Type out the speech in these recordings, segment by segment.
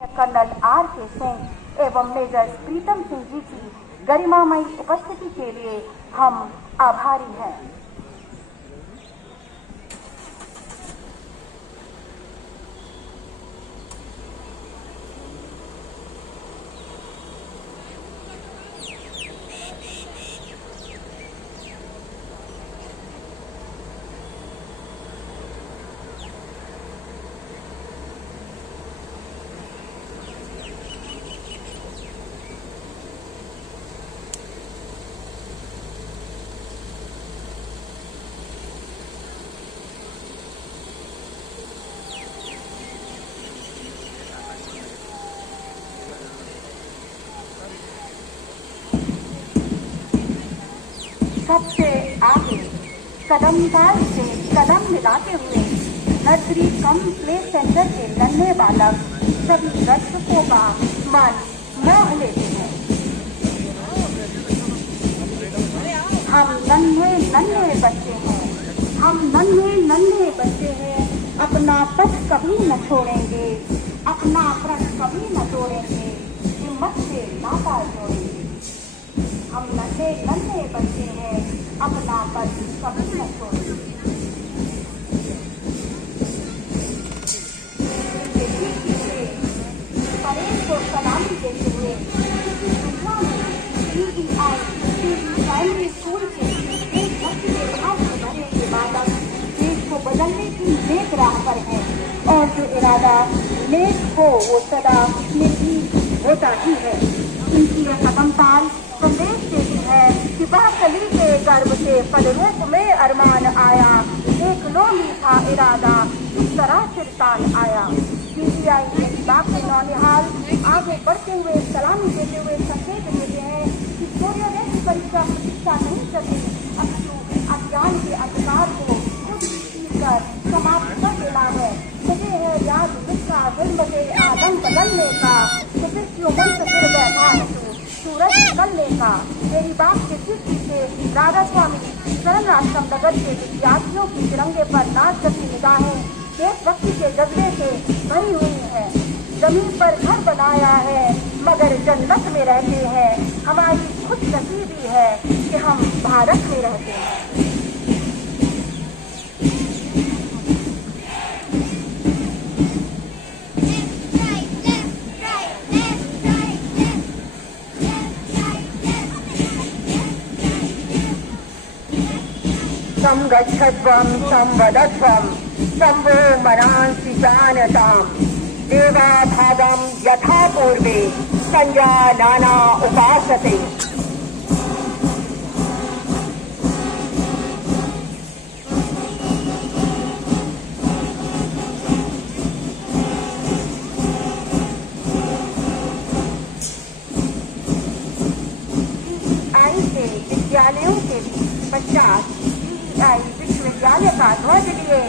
Colonel R.K. Singh एवं major Pritam Singh ji की गरिमामयी उपस्थिति के लिए हम आभारी हैं। सबसे आगे कदमताल से कदम मिलाते हुए नर्सरी कम प्ले सेंटर के नन्हे बालक सभी दर्शकों का मन मोह लेते हैं। हम नन्हे नन्हे बच्चे हैं, हम नन्हे नन्हे बच्चे हैं, अपना पथ कभी न छोड़ेंगे, अपना प्रण कभी न तोड़ेंगे, हिम्मत से नाता जोड़ेंगे। हम नन्हे नन्हे बच्चे हैं, अपना पद कभी न छोड़ेंगे। परेड को सलामी देते हुए प्राइमरी स्कूल के एक बच्चे के भाव से भरे ये बालक देश को बदलने की नेक राह पर है और जो इरादा नेक हो वो सदा नेक होता ही है। इनकी यह कदम ताल संदेश देती है कि वह कली के गर्भ से फल रूप में अरमान आया, एक लोही था इरादा इस तरह सिरतान आया। PTI के नौनिहाल आगे बढ़ते हुए सलामी देते हुए संकेत देते हैं कि सूर्योदय की परीक्षा प्रतीक्षा नहीं करती, अपितु अज्ञान के अंधकार को खुद सीख कर समाप्त कर देना है। मुझे है याद जिसका हिम्मते आदम बदलने का, तो फिर क्यों मन से फिर बैठा है सूरज निकलने का। मेरी बात के ठीक पीछे राधा स्वामी शरण आश्रम नगर के विद्यार्थियों की तिरंगे पर नाच करती निगाहें देशभक्ति के जज्बे से भरी हुई है। जमीन पर घर बनाया है मगर जन्नत में रहते हैं, हमारी खुशनसीबी है कि हम भारत में रहते हैं। संगच्छध्वं संवदध्वं संवो मनांसि जानताम् देवा भागं यथा पूर्वे संजानाना उपासते। विद्यालयों के पश्चात विश्वविद्यालय का ध्वज लिए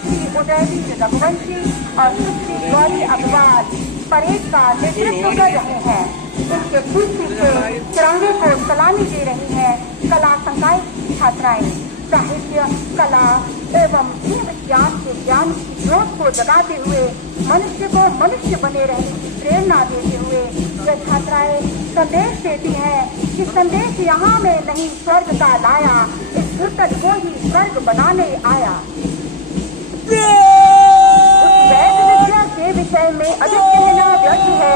श्री उदयवीर रघुवंशी और सुश्री गौरी अग्रवाल परेड का नेतृत्व कर रहे हैं। इनके ठीक पीछे तिरंगे को सलामी दे रही हैं कला संकाय की छात्राएं। साहित्य, कला एवं विज्ञान के ज्ञान की जोत को जगाते हुए मनुष्य को मनुष्य बने रहने की प्रेरणा देते हुए ये छात्राएं संदेश देती हैं कि संदेश यहाँ में नहीं स्वर्ग का लाया, इस भूतल को ही स्वर्ग बनाने आया। वैध विद्या के विषय में अधिक कहना व्यर्थ है,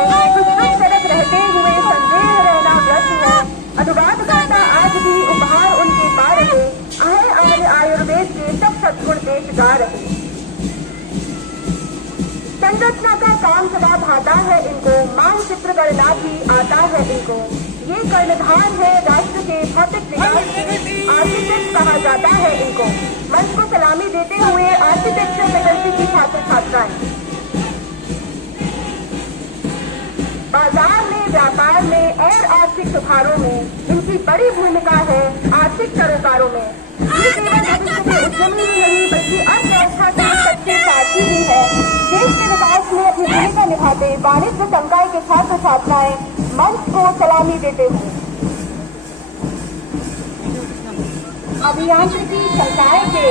सड़क रहते हुए संदेह रहना व्यर्थ है। अनुवाद करता आज भी उपहार उनके पा रहे, आर्य आयुर्वेद के सब सद्गुण पेश गा रहे। संरचना का काम सदा भाता है इनको, मानचित्र गणना भी आता है इनको। ये कर्णधार है राष्ट्र के भौतिक विकास के, आर्किटेक्ट कहा जाता है इनको। मंच को सलामी देते हुए आर्किटेक्चर फैकल्टी की छात्र छात्राएं। बाजार में, व्यापार में और आर्थिक सुधारों में इनकी बड़ी भूमिका है। आर्थिक सरोकारों में ये केवल भविष्य के उद्यमी ही नहीं बल्कि अर्थव्यवस्था के सच्चे साथी भी है। देश के विकास में अपनी भूमिका निभाते वाणिज्य संकाय के छात्र छात्राएं मंच को सलामी देते हुए अभियांत्रिकी संकाय के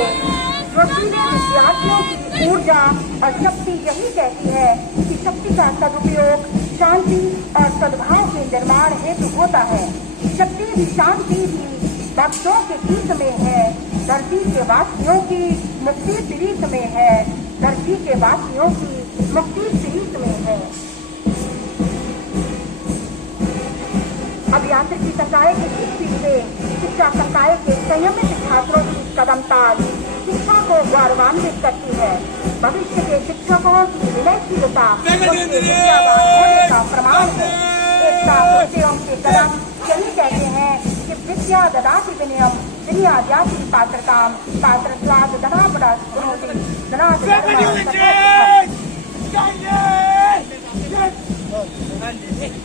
विद्यार्थियों की ऊर्जा और शक्ति यही कहती है कि शक्ति का सदुपयोग शांति और सद्भाव के निर्माण हेतु होता है। शक्ति भी शांति भी भक्तों के गीत में है, धरती के वासियों की मुक्ति प्रीत में है, धरती के वासियों की मुक्ति प्रीत में है। अभियांत्रिकी संकाय के पीछे शिक्षा संकाय के संयमित छात्रों की कदम ताल शिक्षा को गौरवान्वित करती है। भविष्य के शिक्षकों की विनयशीलता उनके विद्यावान होने का प्रमाण है। एकता बच्चों के कदम यही कहते हैं कि विद्या ददाति विनयम विनया जाति पात्रताम पात्रत्वाद धना बड़ा गुणोति धना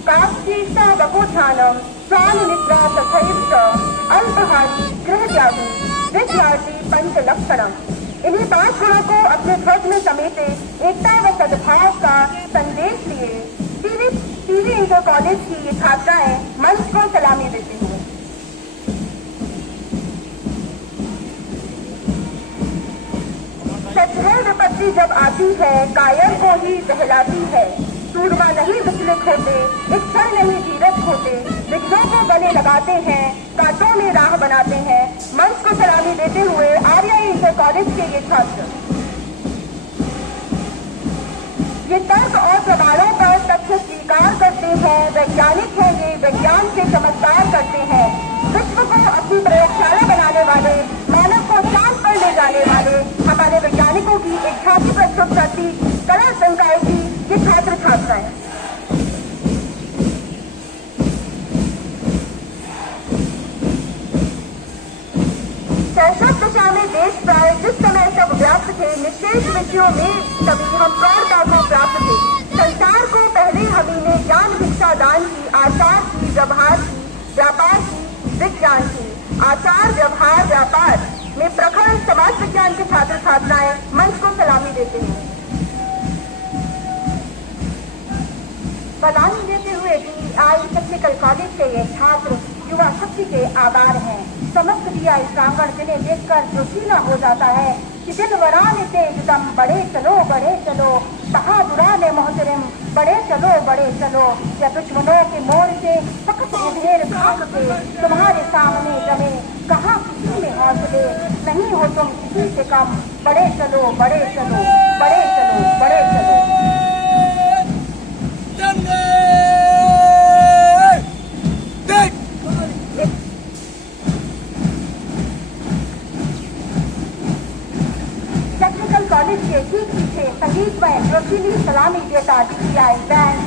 काष्ठीष्ट बकोत्थानम स्वान निद्रा तथैव च अल्पहारी गृहत्यागी विद्यार्थी पंच लक्षणम। इन्हीं 5 गुणों को अपने ध्वज में समेटे एकता व सद्भाव का संदेश लिए टीवी इंटर कॉलेज की ये छात्राएं मंच को सलामी देती हुए सचहल विपत्ति जब आती है कायर को ही दहलाती है। सूरमा नहीं विचलित होते, एक क्षण नहीं धीरज होते, विघ्नों को गले लगाते हैं, कांटों में राह बनाते हैं। मंच को सलामी देते हुए आर्या इंटर कॉलेज के ये छात्र ये तर्क और प्रमाणों पर तथ्य स्वीकार करते हैं। वैज्ञानिक हैं, ये विज्ञान से चमत्कार करते हैं। विश्व को अपनी प्रयोगशाला बनाने वाले, मानव को चांद पर ले जाने वाले हमारे वैज्ञानिकों की एक झांकी प्रस्तुत करती कला संकाय की ये छात्र छात्राएं। शैशव दशा में देश प्राय जिस समय सब व्याप्त थे, निश्चेष विषयों में तभी हम प्रौढ़ता को प्राप्त थे। संसार को पहले हमी ने ज्ञान भिक्षा दान की, आचार की, व्यवहार की, व्यापार की, विज्ञान की। आचार व्यवहार व्यापार में प्रखर समाज विज्ञान के छात्र छात्राएं मंच को सलामी देते हैं। सलामी देते हुए DI टेक्निकल कॉलेज के ये छात्र युवा शक्ति के आभार हैं। समस्त DI प्रांगण जिन्हें देखकर जोशीला हो जाता है कि दिन वरान तेजतम बड़े चलो बहादुरान मोहतरम बड़े चलो या दुश्मनों के मोर से सख्त ढेर खाक के तुम्हारे सामने जमे, कहाँ किसी में हौसले नहीं हो तुम किसी से कम, बड़े चलो बड़े चलो बड़े चलो बड़े चलो। टेक्निकल कॉलेज के ठीक पीछे संगीत में जोशीली सलामी देता DI बैंड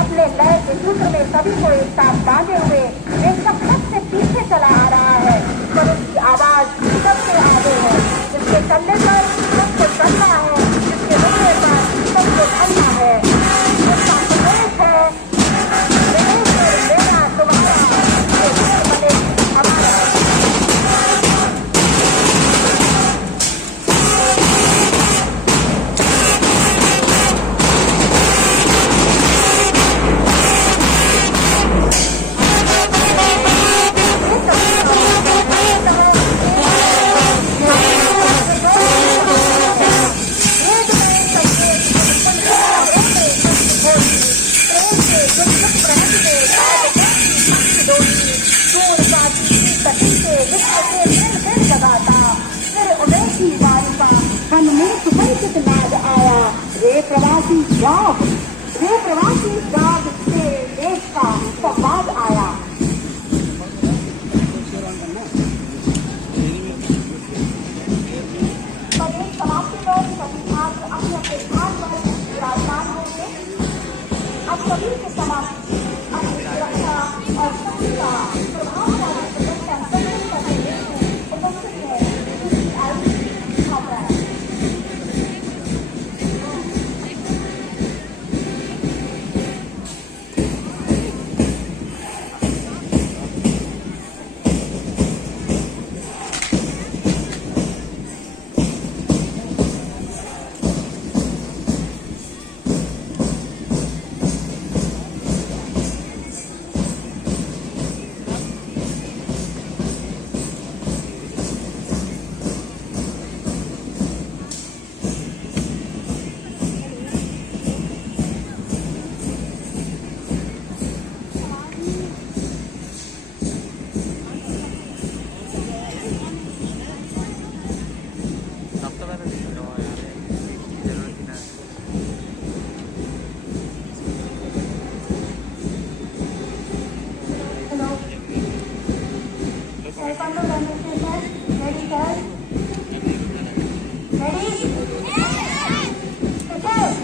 अपने लय के सूत्र में सभी को एक साथ बांधे हुए बेशक सबसे पीछे चला आ रहा है, पर उसकी आवाज सबसे आगे है। जिसके चलने पर सबको चलना है, जिसके रुकने पर सबको चलना है। उसका संदेश है लेना तुम्हारा बने हमारा। रे प्रवासी जाग से देश का संवाद आया। परेड समाप्ति पर सभी छात्र अपने अपने स्थान पर विराजमान होंगे। अब सभी के समक्ष अपनी सुरक्षा और शक्ति का प्रभावशाली प्रदर्शन करने हेतु उपस्थित है DI छात्राएं। taekwondo demonstration. Ready, sir? Ready? Okay.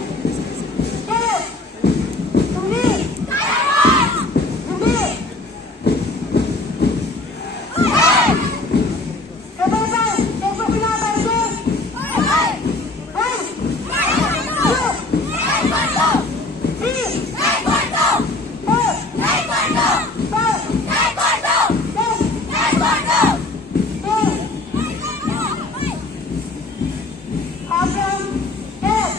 Yes.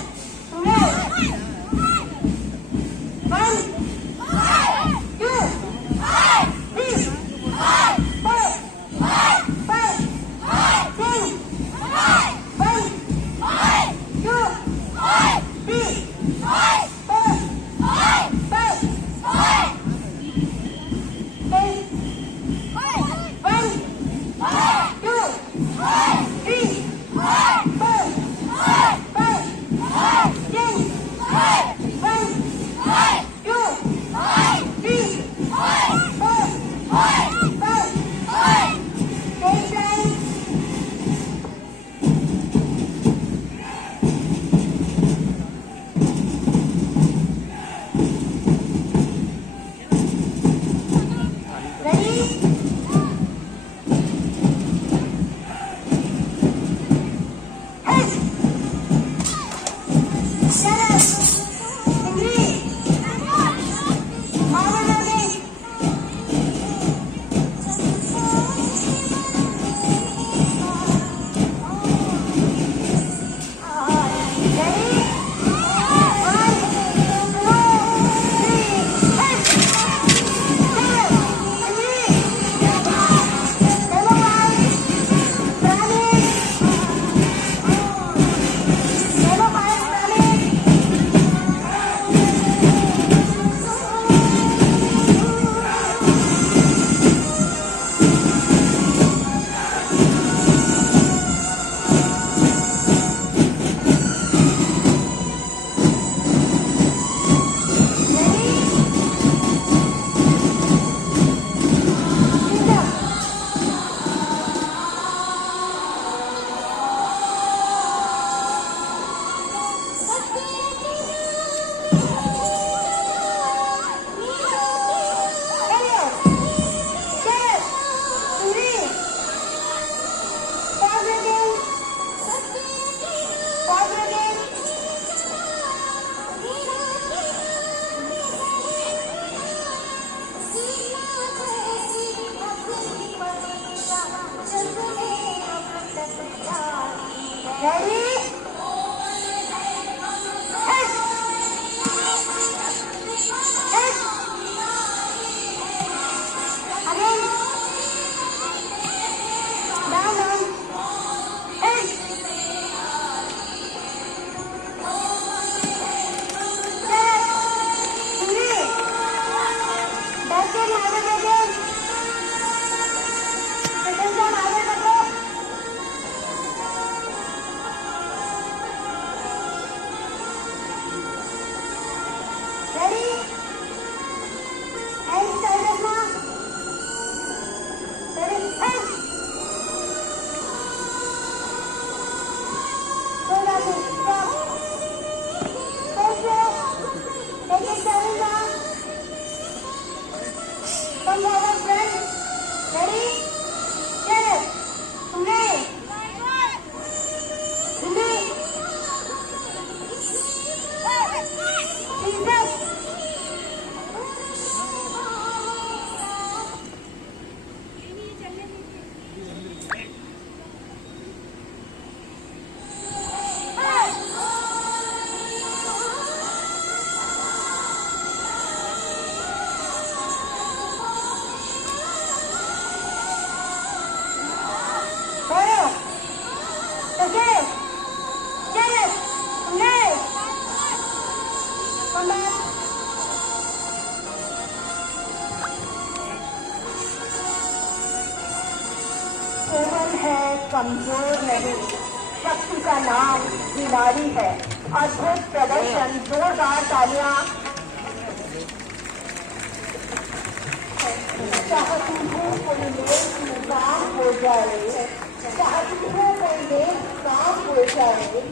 Ready? Ready? कमजोर नहीं, शक्ति का नाम खिलाड़ी है। अद्भुत प्रदर्शन, जोरदार तालियां। चाहती हूँ कोई नेक काम हो जाए, चाहती हूँ कोई नेक काम हो जाए,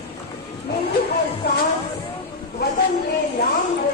मेरी है सांस वतन में नाम हो